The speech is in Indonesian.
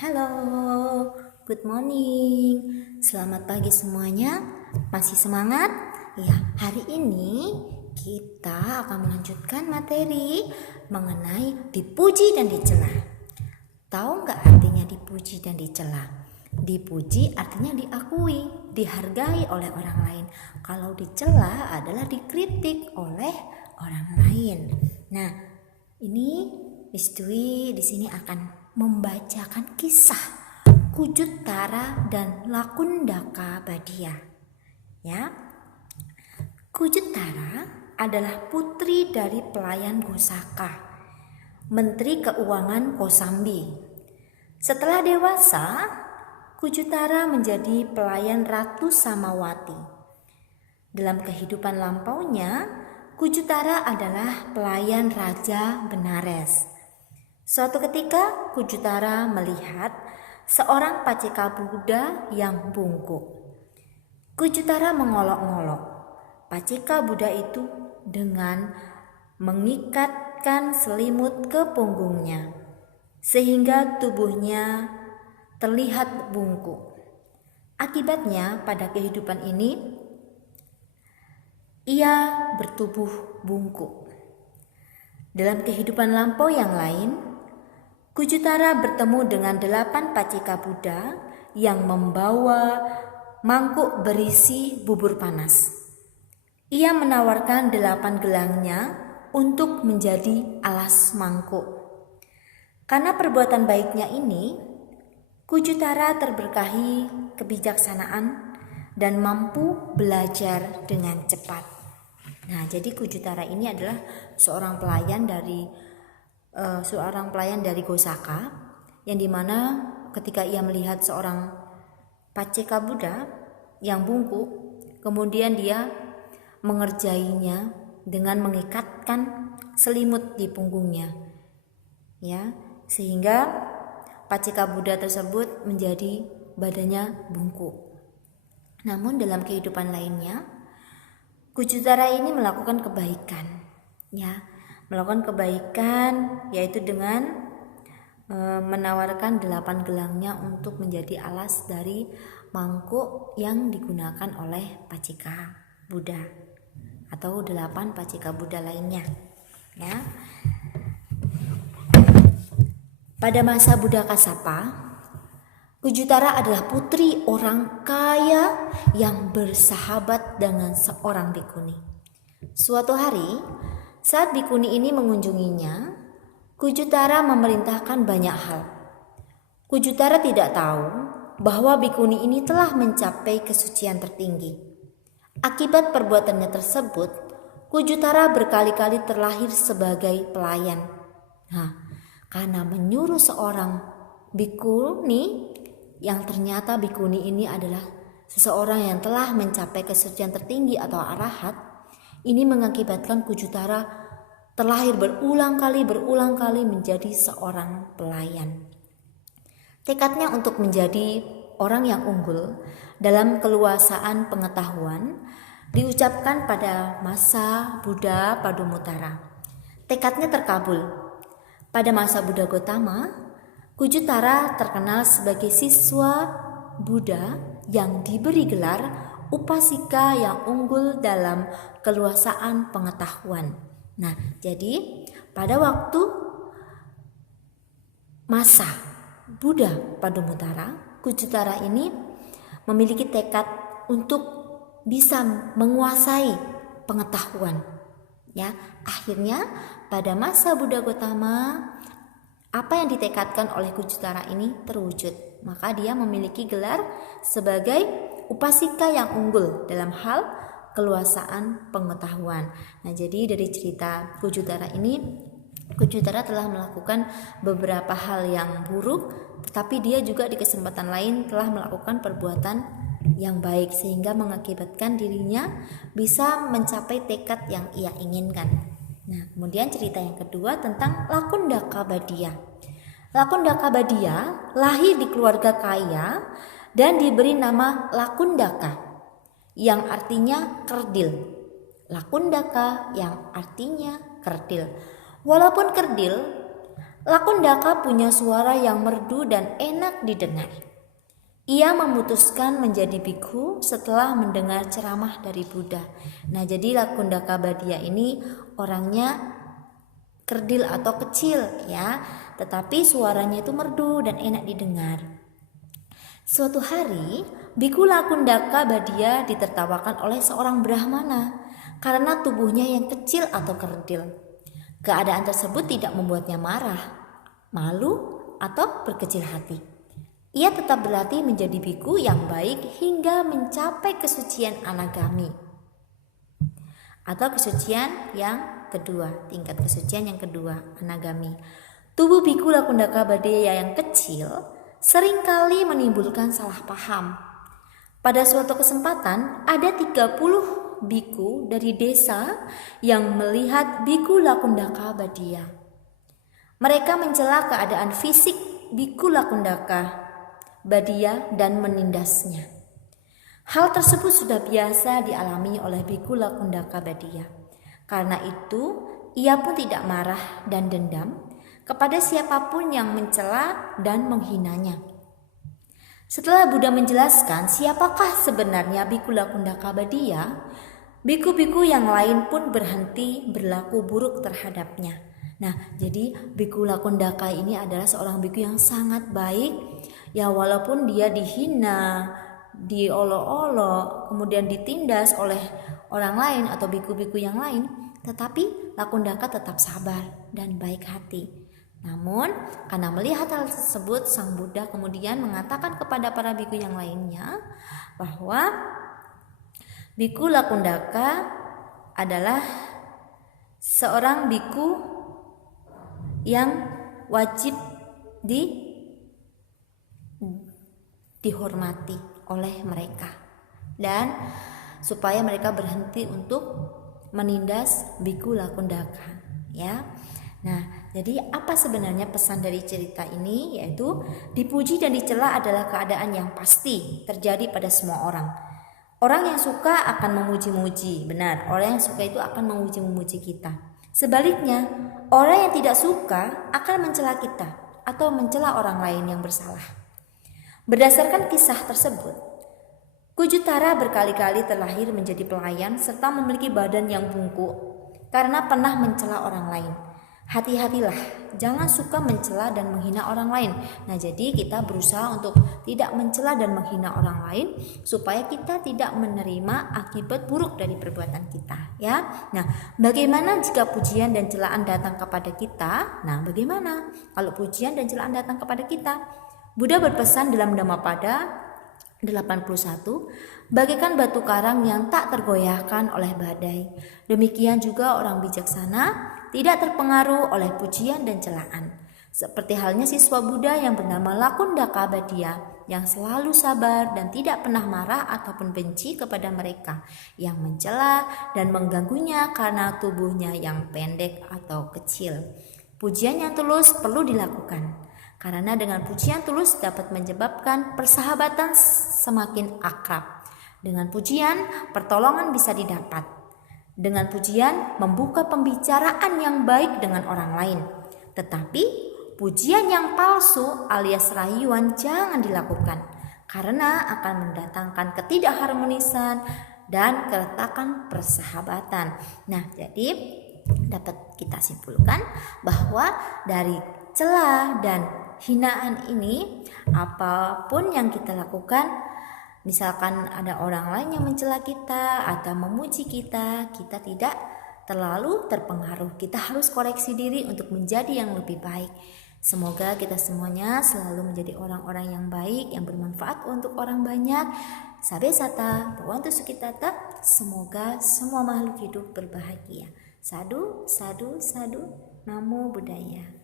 Halo, good morning. Selamat pagi semuanya. Masih semangat? Ya, hari ini kita akan melanjutkan materi mengenai dipuji dan dicela. Tahu nggak artinya dipuji dan dicela? Dipuji artinya diakui, dihargai oleh orang lain. Kalau dicela adalah dikritik oleh orang lain. Nah, ini Miss Dwi di sini akan membacakan kisah Kujutara dan Lakundaka Badia. Ya, Kujutara adalah putri dari pelayan Gosaka, Menteri Keuangan Kosambi. Setelah dewasa, Kujutara menjadi pelayan Ratu Samawati. Dalam kehidupan lampaunya, Kujutara adalah pelayan Raja Benares. Suatu ketika Kujutara melihat seorang paceka Buddha yang bungkuk. Kujutara mengolok-ngolok paceka Buddha itu dengan mengikatkan selimut ke punggungnya, sehingga tubuhnya terlihat bungkuk. Akibatnya pada kehidupan ini, ia bertubuh bungkuk. Dalam kehidupan lampau yang lain, Kujutara bertemu dengan 8 paceka Buddha yang membawa mangkuk berisi bubur panas. Ia menawarkan 8 gelangnya untuk menjadi alas mangkuk. Karena perbuatan baiknya ini, Kujutara terberkahi kebijaksanaan dan mampu belajar dengan cepat. Nah, jadi Kujutara ini adalah seorang pelayan dari Gosaka, yang dimana ketika ia melihat seorang paceka Buddha yang bungkuk, kemudian dia mengerjainya dengan mengikatkan selimut di punggungnya, ya, sehingga paceka Buddha tersebut menjadi badannya bungkuk. Namun dalam kehidupan lainnya, Kujutara ini melakukan kebaikan, yaitu dengan menawarkan 8 gelangnya untuk menjadi alas dari mangkuk yang digunakan oleh paceka Buddha atau 8 paceka Buddha lainnya. Ya. Pada masa Buddha Kasapa, Kujutara adalah putri orang kaya yang bersahabat dengan seorang bikuni. Suatu hari, saat bikuni ini mengunjunginya, Kujutara memerintahkan banyak hal. Kujutara tidak tahu bahwa bikuni ini telah mencapai kesucian tertinggi. Akibat perbuatannya tersebut, Kujutara berkali-kali terlahir sebagai pelayan. Karena menyuruh seorang bikuni, yang ternyata bikuni ini adalah seseorang yang telah mencapai kesucian tertinggi atau arahat, ini mengakibatkan Kujutara terlahir berulang kali menjadi seorang pelayan. Tekadnya untuk menjadi orang yang unggul dalam keluasaan pengetahuan diucapkan pada masa Buddha Padumuttara. Tekadnya terkabul. Pada masa Buddha Gotama, Kujutara terkenal sebagai siswa Buddha yang diberi gelar upasika yang unggul dalam keluasaan pengetahuan. Nah, jadi pada waktu masa Buddha Padumuttara, Kujutara ini memiliki tekad untuk bisa menguasai pengetahuan. Ya, akhirnya pada masa Buddha Gotama, apa yang ditekadkan oleh Kujutara ini terwujud. Maka dia memiliki gelar sebagai upasika yang unggul dalam hal keluasaan pengetahuan. Nah, jadi dari cerita Kujutara ini, Kujutara telah melakukan beberapa hal yang buruk, tetapi dia juga di kesempatan lain telah melakukan perbuatan yang baik sehingga mengakibatkan dirinya bisa mencapai tekad yang ia inginkan. Nah, kemudian cerita yang kedua tentang Lakundaka Badia. Lakundaka Badia lahir di keluarga kaya dan diberi nama Lakundaka yang artinya kerdil. Lakundaka yang artinya kerdil. Walaupun kerdil, Lakundaka punya suara yang merdu dan enak didengar. Ia memutuskan menjadi bikhu setelah mendengar ceramah dari Buddha. Nah, jadi Lakundaka Badia ini orangnya kerdil atau kecil ya, tetapi suaranya itu merdu dan enak didengar. Suatu hari, Bikhu Lakundaka Badia ditertawakan oleh seorang brahmana karena tubuhnya yang kecil atau kerdil. Keadaan tersebut tidak membuatnya marah, malu, atau berkecil hati. Ia tetap berlatih menjadi bikhu yang baik hingga mencapai kesucian anagami atau kesucian yang kedua, tingkat kesucian yang kedua, anagami. Tubuh Bikhu Lakundaka Badia yang kecil seringkali menimbulkan salah paham. Pada suatu kesempatan ada 30 bikhu dari desa yang melihat Bikhu Lakundaka Badia. Mereka mencela keadaan fisik Bikhu Lakundaka Badia dan menindasnya. Hal tersebut sudah biasa dialami oleh Bikhu Lakundaka Badia. Karena itu, ia pun tidak marah dan dendam kepada siapapun yang mencela dan menghinanya. Setelah Buddha menjelaskan siapakah sebenarnya Bikhu Lakundaka Badia, bikhu-bikhu yang lain pun berhenti berlaku buruk terhadapnya. Nah, jadi Bikhu Lakundaka ini adalah seorang bikhu yang sangat baik. Ya, walaupun dia dihina, diolok-olok, kemudian ditindas oleh orang lain atau bikhu-bikhu yang lain, tetapi Lakundaka tetap sabar dan baik hati. Namun, karena melihat hal tersebut, Sang Buddha kemudian mengatakan kepada para bikhu yang lainnya bahwa Bikhu Lakundaka adalah seorang bikhu yang wajib dihormati oleh mereka, dan supaya mereka berhenti untuk menindas Bikhu Lakundaka ya. Nah, jadi apa sebenarnya pesan dari cerita ini? Yaitu dipuji dan dicela adalah keadaan yang pasti terjadi pada semua orang. Orang yang suka akan memuji-muji, benar, orang yang suka itu akan memuji-muji kita. Sebaliknya, orang yang tidak suka akan mencela kita atau mencela orang lain yang bersalah. Berdasarkan kisah tersebut, Kujutara berkali-kali terlahir menjadi pelayan serta memiliki badan yang bungkuk karena pernah mencela orang lain. Hati-hatilah, jangan suka mencela dan menghina orang lain. Nah, jadi kita berusaha untuk tidak mencela dan menghina orang lain supaya kita tidak menerima akibat buruk dari perbuatan kita, ya. Nah, bagaimana jika pujian dan celaan datang kepada kita? Nah, bagaimana kalau pujian dan celaan datang kepada kita? Buddha berpesan dalam Dhammapada 81, bagaikan batu karang yang tak tergoyahkan oleh badai. Demikian juga orang bijaksana tidak terpengaruh oleh pujian dan celaan. Seperti halnya siswa Buddha yang bernama Lakundaka Badia yang selalu sabar dan tidak pernah marah ataupun benci kepada mereka yang mencela dan mengganggunya karena tubuhnya yang pendek atau kecil. Pujian yang tulus perlu dilakukan, karena dengan pujian tulus dapat menyebabkan persahabatan semakin akrab. Dengan pujian, pertolongan bisa didapat. Dengan pujian, membuka pembicaraan yang baik dengan orang lain. Tetapi, pujian yang palsu alias rayuan jangan dilakukan, karena akan mendatangkan ketidakharmonisan dan keretakan persahabatan. Nah, jadi dapat kita simpulkan bahwa dari celah dan hinaan ini, apapun yang kita lakukan, misalkan ada orang lain yang mencela kita atau memuji kita, kita tidak terlalu terpengaruh. Kita harus koreksi diri untuk menjadi yang lebih baik. Semoga kita semuanya selalu menjadi orang-orang yang baik, yang bermanfaat untuk orang banyak. Sabe sata, Bhavantu Sukhitata. Semoga semua makhluk hidup berbahagia. Sadu, sadu, sadu. Namo Buddhaya.